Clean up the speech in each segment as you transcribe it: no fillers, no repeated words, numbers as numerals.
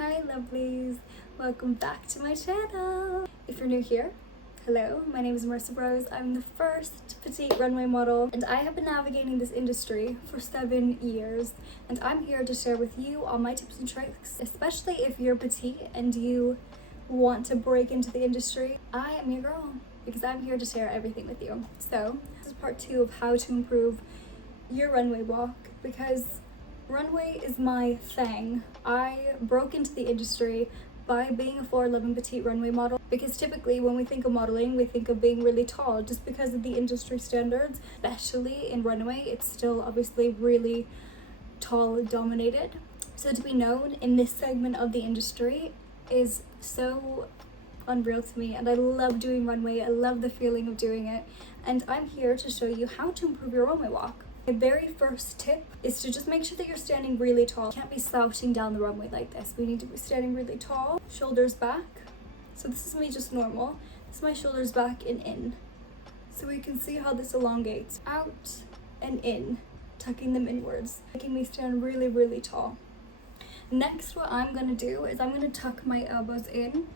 Hi lovelies, welcome back to my channel. If you're new here, hello, my name is Marissa Rose. I'm the first petite runway model and I have been navigating this industry for 7 years, and I'm here to share with you all my tips and tricks, especially if you're petite and you want to break into the industry. I am your girl because I'm here to share everything with you. So this is part 2 of how to improve your runway walk, because runway is my thing. I broke into the industry by being a 4'11" petite runway model, because typically when we think of modeling, we think of being really tall just because of the industry standards, especially in runway. It's still obviously really tall dominated. So to be known in this segment of the industry is so unreal to me, and I love doing runway. I love the feeling of doing it, and I'm here to show you how to improve your runway walk. My very first tip is to just make sure that you're standing really tall. You can't be slouching down the runway like this. We need to be standing really tall, shoulders back. So this is me just normal. This is my shoulders back and in. So we can see how this elongates out and in, tucking them inwards, making me stand really, really tall. Next, what I'm gonna do is I'm gonna tuck my elbows in,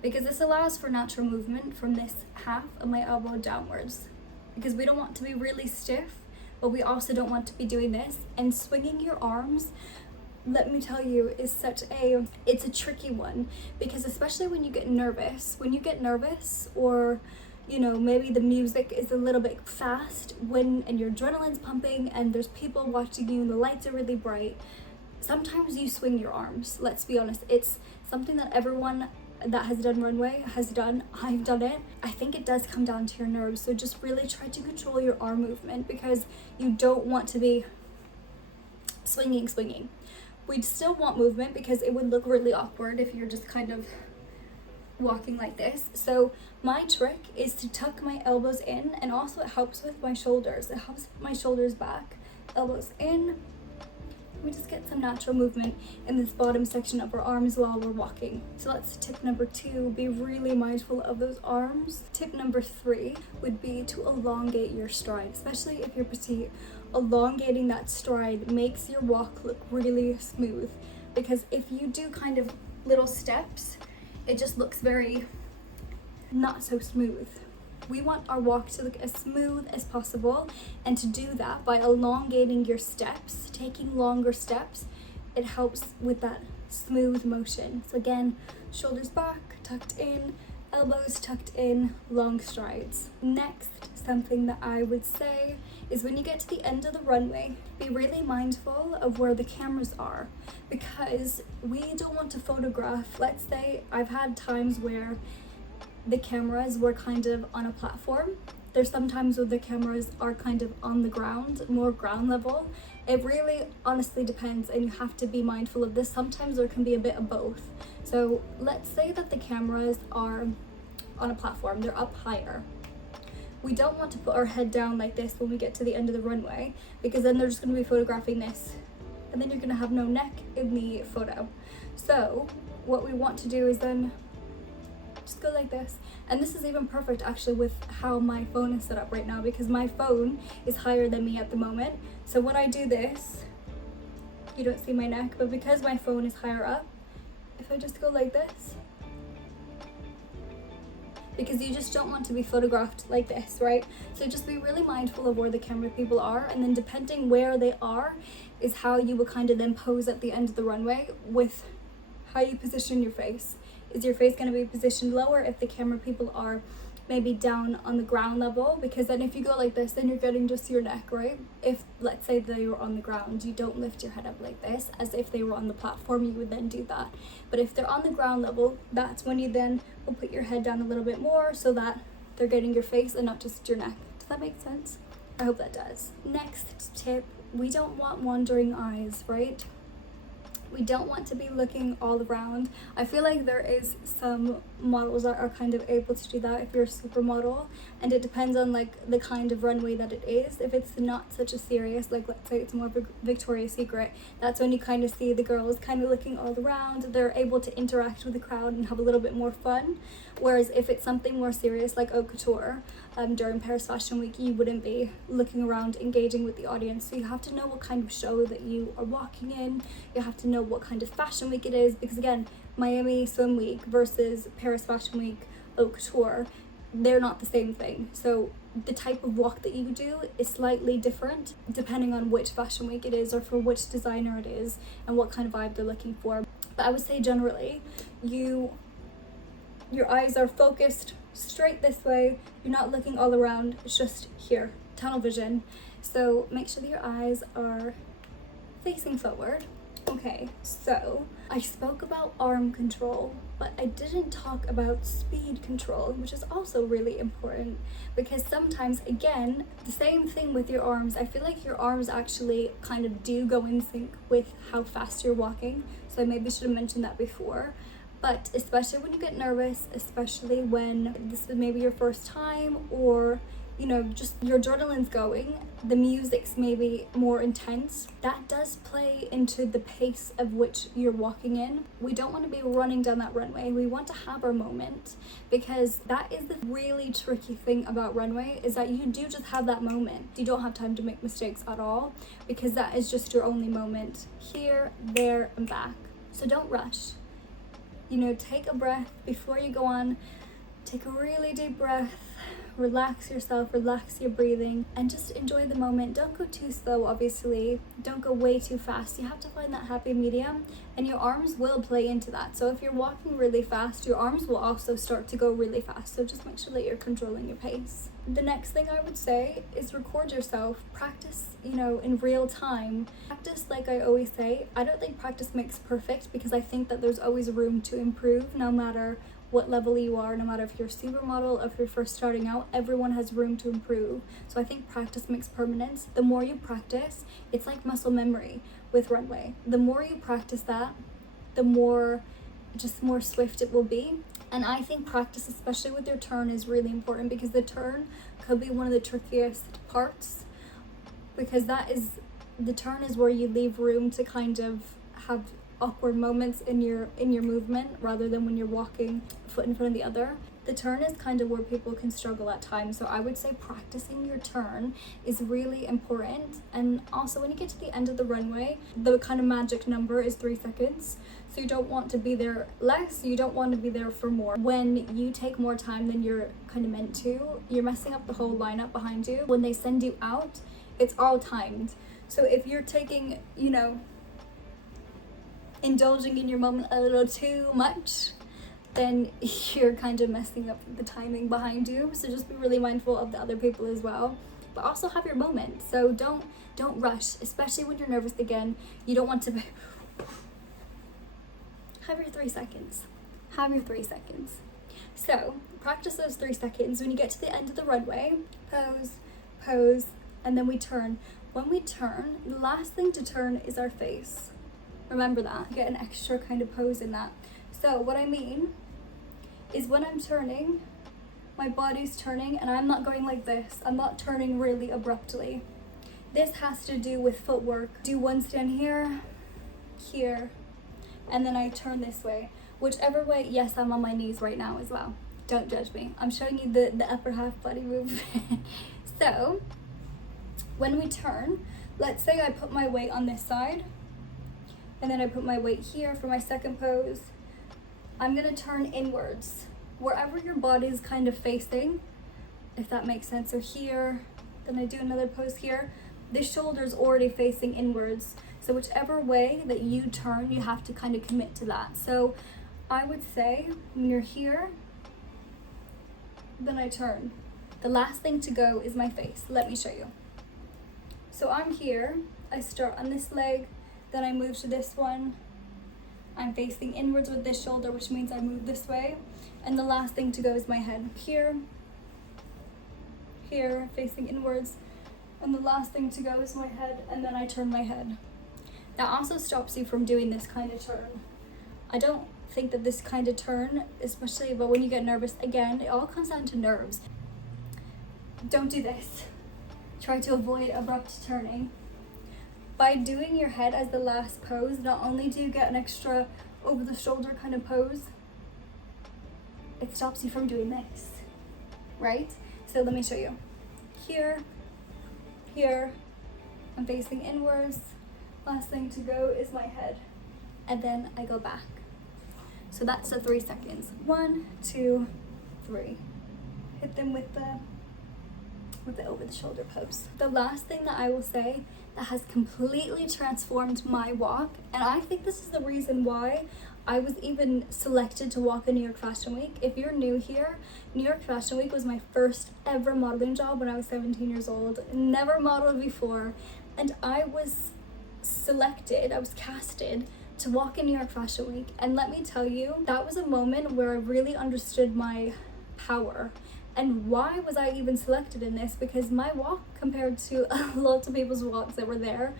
because this allows for natural movement from this half of my elbow downwards, because we don't want to be really stiff, but we also don't want to be doing this. And swinging your arms, let me tell you, is it's a tricky one, because especially when you get nervous, or you know, maybe the music is a little bit fast and your adrenaline's pumping and there's people watching you and the lights are really bright, sometimes you swing your arms. Let's be honest, it's something that everyone that has done runway has done. I've done it. I think it does come down to your nerves, so just really try to control your arm movement, because you don't want to be swinging. We'd still want movement, because it would look really awkward if you're just kind of walking like this. So my trick is to tuck my elbows in, and also it helps with my shoulders. It helps put my shoulders back, elbows in. We just get some natural movement in this bottom section of our arms while we're walking. So that's tip number 2, be really mindful of those arms. Tip number 3 would be to elongate your stride, especially if you're petite. Elongating that stride makes your walk look really smooth, because if you do kind of little steps, it just looks very not so smooth. We want our walk to look as smooth as possible, and to do that by elongating your steps, taking longer steps, it helps with that smooth motion. So again, shoulders back, tucked in, elbows tucked in, long strides. Next, something that I would say is when you get to the end of the runway, be really mindful of where the cameras are, because we don't want to photograph. Let's say I've had times where the cameras were kind of on a platform. There's sometimes where the cameras are kind of on the ground, more ground level. It really honestly depends, and you have to be mindful of this. Sometimes there can be a bit of both. So let's say that the cameras are on a platform, they're up higher. We don't want to put our head down like this when we get to the end of the runway, because then they're just going to be photographing this, and then you're going to have no neck in the photo. So what we want to do is then just go like this. And this is even perfect actually with how my phone is set up right now, because my phone is higher than me at the moment. So when I do this, you don't see my neck, but because my phone is higher up, if I just go like this, because you just don't want to be photographed like this, right? So just be really mindful of where the camera people are, and then depending where they are is how you will kind of then pose at the end of the runway with how you position your face. Is your face going to be positioned lower if the camera people are maybe down on the ground level? Because then if you go like this, then you're getting just your neck, right? If let's say they were on the ground, you don't lift your head up like this. As if they were on the platform, you would then do that. But if they're on the ground level, that's when you then will put your head down a little bit more, so that they're getting your face and not just your neck. Does that make sense? I hope that does. Next tip, we don't want wandering eyes, right? We don't want to be looking all around. I feel like there is some models that are kind of able to do that if you're a supermodel, and it depends on like the kind of runway that it is. If it's not such a serious, like let's say it's more of a Victoria's Secret, that's when you kind of see the girls kind of looking all around. They're able to interact with the crowd and have a little bit more fun. Whereas if it's something more serious like haute couture, during Paris Fashion Week, you wouldn't be looking around engaging with the audience. So you have to know what kind of show that you are walking in. You have to know what kind of fashion week it is, because again, Miami Swim Week versus Paris Fashion Week Haute Couture, they're not the same thing. So the type of walk that you do is slightly different depending on which fashion week it is or for which designer it is and what kind of vibe they're looking for. But I would say generally, your eyes are focused straight this way. You're not looking all around, it's just here, tunnel vision. So make sure that your eyes are facing forward. Okay, so I spoke about arm control, but I didn't talk about speed control, which is also really important, because sometimes, again, the same thing with your arms. I feel like your arms actually kind of do go in sync with how fast you're walking. So I maybe should have mentioned that before. But especially when you get nervous, especially when this is maybe your first time, or you know, just your adrenaline's going, the music's maybe more intense, that does play into the pace of which you're walking in. We don't want to be running down that runway. We want to have our moment, because that is the really tricky thing about runway, is that you do just have that moment. You don't have time to make mistakes at all, because that is just your only moment, here, there, and back. So don't rush. You know, take a breath before you go on. Take a really deep breath. Relax yourself, relax your breathing, and just enjoy the moment. Don't go too slow, obviously. Don't go way too fast. You have to find that happy medium, and your arms will play into that. So if you're walking really fast, your arms will also start to go really fast. So just make sure that you're controlling your pace. The next thing I would say is record yourself. Practice, you know, in real time. Practice, like I always say, I don't think practice makes perfect, because I think that there's always room to improve, no matter what level you are, no matter if you're a supermodel or if you're first starting out, everyone has room to improve. So I think practice makes permanence. The more you practice, it's like muscle memory with runway. The more you practice that, the more swift it will be. And I think practice, especially with your turn, is really important, because the turn could be one of the trickiest parts, because the turn is where you leave room to kind of have awkward moments in your movement, rather than when you're walking foot in front of the other. The turn is kind of where people can struggle at times. So I would say practicing your turn is really important. And also, when you get to the end of the runway, the kind of magic number is 3 seconds. So you don't want to be there less, you don't want to be there for more. When you take more time than you're kind of meant to, you're messing up the whole lineup behind you. When they send you out, it's all timed. So if you're taking, you know, indulging in your moment a little too much, then you're kind of messing up the timing behind you. So just be really mindful of the other people as well, but also have your moment. So don't rush, especially when you're nervous. Again, you don't want to have your 3 seconds. Have your 3 seconds. So practice those 3 seconds. When you get to the end of the runway, pose, and then we turn. When we turn, the last thing to turn is our face. Remember that. Get an extra kind of pose in that. So what I mean is, when I'm turning, my body's turning, and I'm not going like this. I'm not turning really abruptly. This has to do with footwork. Do one stand here, and then I turn this way. Whichever way. Yes, I'm on my knees right now as well. Don't judge me. I'm showing you the upper half body movement. So when we turn, let's say I put my weight on this side, and then I put my weight here for my second pose. I'm gonna turn inwards, wherever your body's kind of facing, if that makes sense. So here, then I do another pose here. The shoulder's already facing inwards. So whichever way that you turn, you have to kind of commit to that. So I would say, when you're here, then I turn. The last thing to go is my face. Let me show you. So I'm here, I start on this leg, then I move to this one. I'm facing inwards with this shoulder, which means I move this way. And the last thing to go is my head. Here, facing inwards. And the last thing to go is my head, and then I turn my head. That also stops you from doing this kind of turn. I don't think that this kind of turn, especially but when you get nervous, again, it all comes down to nerves. Don't do this. Try to avoid abrupt turning. By doing your head as the last pose, not only do you get an extra over the shoulder kind of pose, it stops you from doing this, right? So let me show you. Here, here, I'm facing inwards. Last thing to go is my head. And then I go back. So that's the 3 seconds. 1, 2, 3. Hit them with the over the shoulder pose. The last thing that I will say that has completely transformed my walk, and I think this is the reason why I was even selected to walk in New York Fashion Week. If you're new here, New York Fashion Week was my first ever modeling job when I was 17 years old. Never modeled before, and I was selected, I was casted to walk in New York Fashion Week. And let me tell you, that was a moment where I really understood my power. And why was I even selected in this? Because my walk, compared to a lot of people's walks that were there,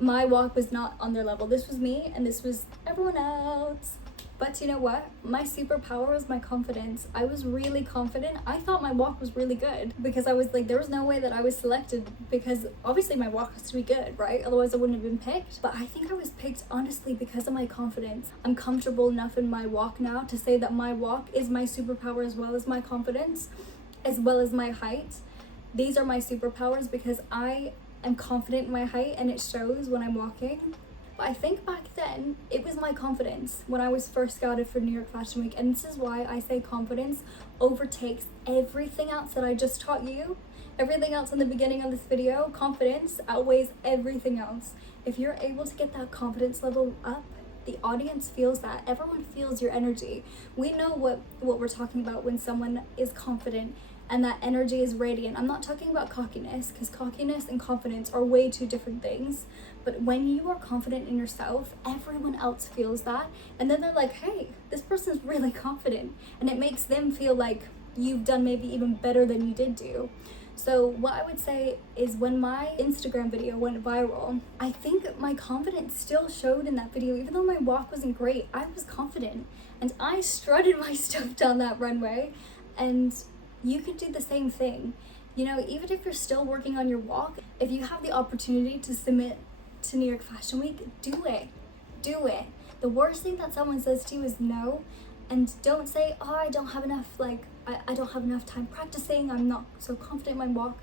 my walk was not on their level. This was me and this was everyone else. But you know what? My superpower was my confidence. I was really confident. I thought my walk was really good because I was like, there was no way that I was selected, because obviously my walk has to be good, right? Otherwise I wouldn't have been picked. But I think I was picked honestly because of my confidence. I'm comfortable enough in my walk now to say that my walk is my superpower, as well as my confidence, as well as my height. These are my superpowers because I am confident in my height and it shows when I'm walking. But I think back then, it was my confidence when I was first scouted for New York Fashion Week. And this is why I say confidence overtakes everything else that I just taught you. Everything else in the beginning of this video, confidence outweighs everything else. If you're able to get that confidence level up, the audience feels that. Everyone feels your energy. We know what we're talking about when someone is confident and that energy is radiant. I'm not talking about cockiness, because cockiness and confidence are way two different things. But when you are confident in yourself, everyone else feels that. And then they're like, hey, this person's really confident. And it makes them feel like you've done maybe even better than you did do. So what I would say is, when my Instagram video went viral, I think my confidence still showed in that video. Even though my walk wasn't great, I was confident. And I strutted my stuff down that runway. And you could do the same thing. You know, even if you're still working on your walk, if you have the opportunity to submit to New York Fashion Week, do it. Do it. The worst thing that someone says to you is no. And don't say, oh, I don't have enough, I don't have enough time practicing, I'm not so confident in my walk.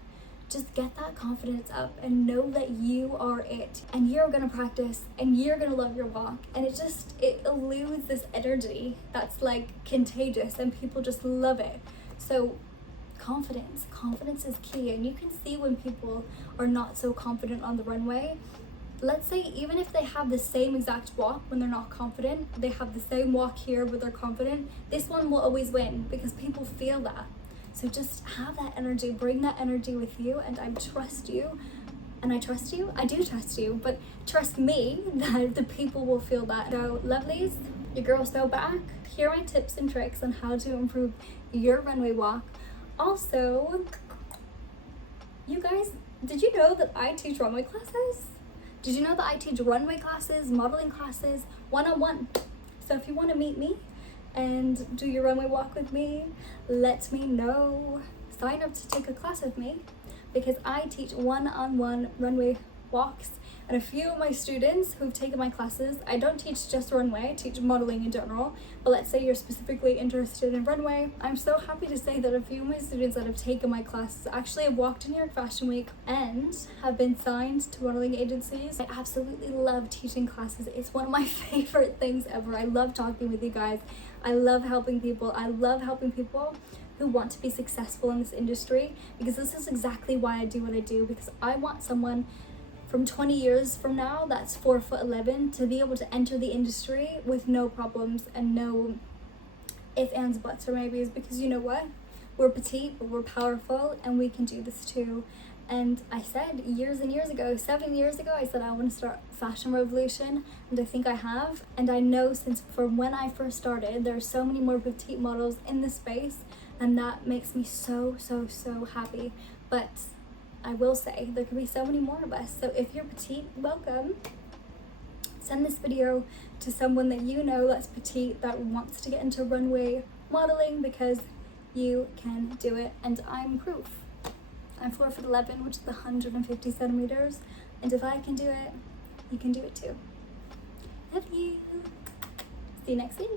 Just get that confidence up and know that you are it. And you're gonna practice and you're gonna love your walk. And it eludes this energy that's like contagious and people just love it. So confidence is key. And you can see when people are not so confident on the runway. Let's say even if they have the same exact walk when they're not confident, they have the same walk here but they're confident, this one will always win because people feel that. So just have that energy, bring that energy with you, and I trust you. And I trust you, I do trust you, but trust me that the people will feel that. So lovelies, your girl's now back. Here are my tips and tricks on how to improve your runway walk. Also, you guys, did you know that I teach runway classes? Did you know that I teach runway classes, modeling classes, one-on-one? So if you want to meet me and do your runway walk with me, let me know. Sign up to take a class with me, because I teach one-on-one runway walks. And a few of my students who've taken my classes, I don't teach just runway, I teach modeling in general, but let's say you're specifically interested in runway. I'm so happy to say that a few of my students that have taken my classes actually have walked in New York Fashion Week and have been signed to modeling agencies. I absolutely love teaching classes. It's one of my favorite things ever. I love talking with you guys. I love helping people. I love helping people who want to be successful in this industry, because this is exactly why I do what I do, because I want someone from 20 years from now that's 4'11" to be able to enter the industry with no problems and no ifs, ands, buts, or maybes, because you know what? We're petite, but we're powerful, and we can do this too. And I said years and years ago, 7 years ago, I said I want to start fashion revolution, and I think I have. And I know since from when I first started, there are so many more petite models in this space, and that makes me so happy. But I will say there could be so many more of us. So if you're petite, welcome. Send this video to someone that you know that's petite, that wants to get into runway modeling, because you can do it, and I'm proof. I'm 4'11", which is 150 centimeters, and if I can do it, you can do it too. Love you. See you next week.